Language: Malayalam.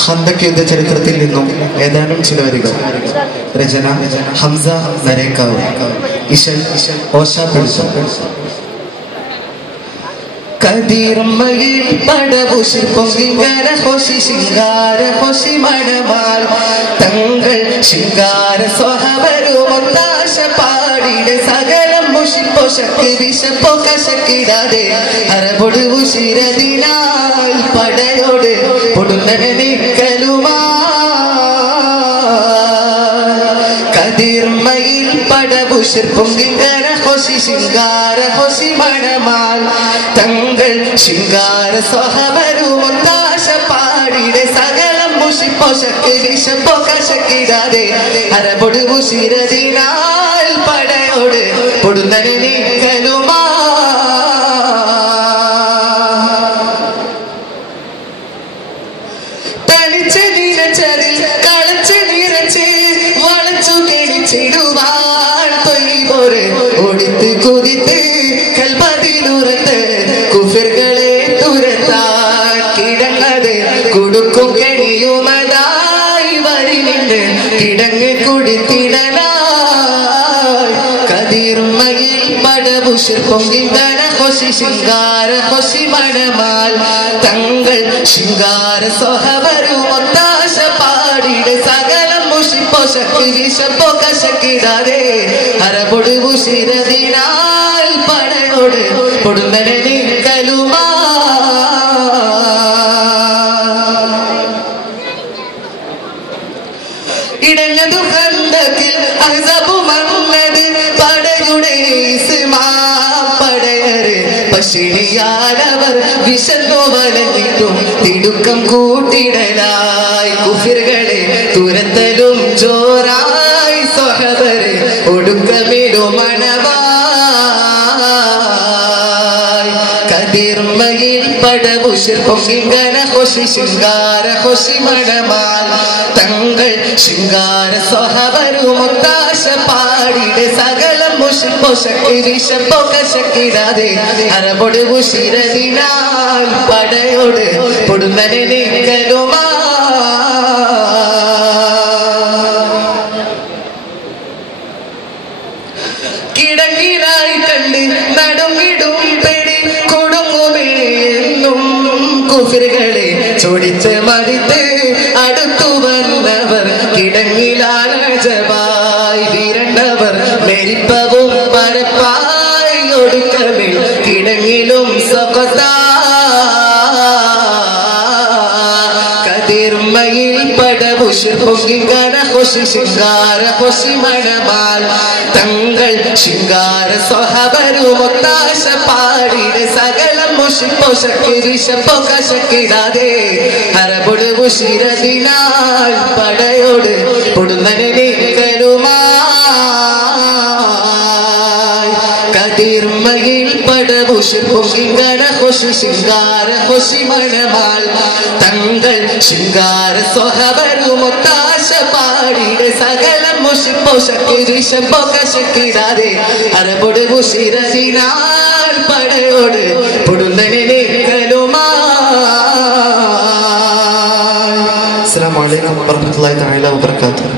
ഖന്തക് യുദ്ധ ചരിത്രത്തിൽ നിന്നും ഏതാനും ചില വരികൾ. രചന ഹംസ നരേക്കാവ്. ഇശൽ ഓശാപ്പെടുത്തു. കതിർമയിൽ പടപുഷി പൊങ്കിങ്കര ഹോഷി ശിങ്കാര ഹോഷി മണമാൽ തങ്ങൾ ശിങ്കാര സ്വഹവരുമൊത്താശ പാടിയുടെ സകലം മുഷിപ്പോ ശക്തി വിശപ്പോ കശക്കിടാതെ ഹരപൊടു ഉശിരതിനാൽ പടയോട് പൊടുന്നനെ നീക്കലുമാ കതിർമയിൽ പടപുഷിർ പൊങ്കിങ്കര ഹോഷി ശിങ്കാര ഹോഷി മണമാൽ തങ്ങൾ ശിങ്കാര സ്വഹവരുമൊത്താശ പാടിയുടെ സകലം മുഷിപ്പോ ശക്തി വിശപ്പോ കശക്കിടാതെ ഹരപൊടു ഉശിരതിനാൽ പടയോട് പൊടുന്നനെ നീക്കലുമാ തളിച്ച് നിറച്ചതിൽ കളച്ച് നിറച്ച് വളച്ചു കെണിച്ചിടുവാൻ തൊയ്പോര് ഓടിത്ത് കുതിത്ത് കൽപതിലുറത്ത് കുഫിറുകളെ തുരത്താൻ കിടങ്ങത് കൊടുക്കും കെണിയുമതായി വരിനിണ്ട് കിടങ്ങ് കുടിത്തിടലായി കതിർമയിൽ പടപുഷിർ പൊങ്കിങ്കര ഹോഷി ശിങ്കാര ഹോഷി മണമാൽ തങ്ങൾ ശിങ്കാര സ്വഹവരുമൊത്താശ പാടിയുടെ സകലം മുഷിപ്പോ ശക്തി വിശപ്പോ കശക്കിടാതെ ഹരപൊടു ഉശിരതിനാൽ പടയോട് പൊടുന്നനെ നീക്കലുമാ ഇടഞ്ഞതു ഖന്തകിൽ അഹ്സബു മന്നദ് പടയുടെ പടയര് പശിണിയാലവർ വിശന്നു വലഞ്ഞിട്ടും തിടുക്കം കൂട്ടിടലായി കുഫിറുകളെ തുരത്തലും ജോറായി സ്വഹബര് ഒടുക്കമിടും മണവായി കതിർമയിൽ പടപുഷിർ പൊങ്കിങ്കര ഹോഷി ശിങ്കാര ഹോഷി മണമാൽ തങ്ങൾ ശിങ്കാര സ്വഹവരുമൊത്താശ പാടിയുടെ സകലം മുഷിപ്പോ ശക്തി വിശപ്പോ കശക്കിടാതെ ഹരപൊടു ഉശിരതിനാൽ പടയോട് പൊടുന്നനെ നീക്കലുമാ കിടങ്ങിലായി കണ്ട് നടുങ്ങിടും പെടി കൊടുങ്ങുമെന്നും കുഫിറുകളെ ചൊടിച്ച് മടിത്ത് അടുത്തു വന്നവർ കിടങ്ങിലാലജവായി വീരണ്ടവർ മെരിപ്പവും പരപ്പായി ഒടുക്കമിൽ കിടങ്ങിലും കതിർമയിൽ പടപുഷിർ പൊങ്കിങ്കര ഹോഷി ശിങ്കാര ഹോഷി മണമാൽ തങ്ങൾ ശിങ്കാര സ്വഹവരുമൊത്താശ പാടിയുടെ സകലം മുഷിപ്പോ ശക്തി വിശപ്പോ കശക്കിടാതെ ഹരപൊടു ഉശിരതിനാൽ പടയോട് പൊടുന്നനെ നീക്കലുമാ കതിർമയിൽ പടപുഷിർ പൊങ്കിങ്കര ഹോഷി ശിങ്കാര ഹോഷി മണമാൽ തങ്ങൾ ശിങ്കാര സ്വഹവരുമൊത്താശ പാടിയുടെ സകലം മുഷിപ്പോ ശക്തി വിശപ്പോ കശക്കിടാതെ ഹരപൊടു ഉശിരതിനാൽ പടയോട് പൊടുന്നനെ നീക്കലുമാ. അസ്സലാമു അലൈക്കും വറഹ്മത്തുള്ളാഹി തആല വബറകാതുഹു.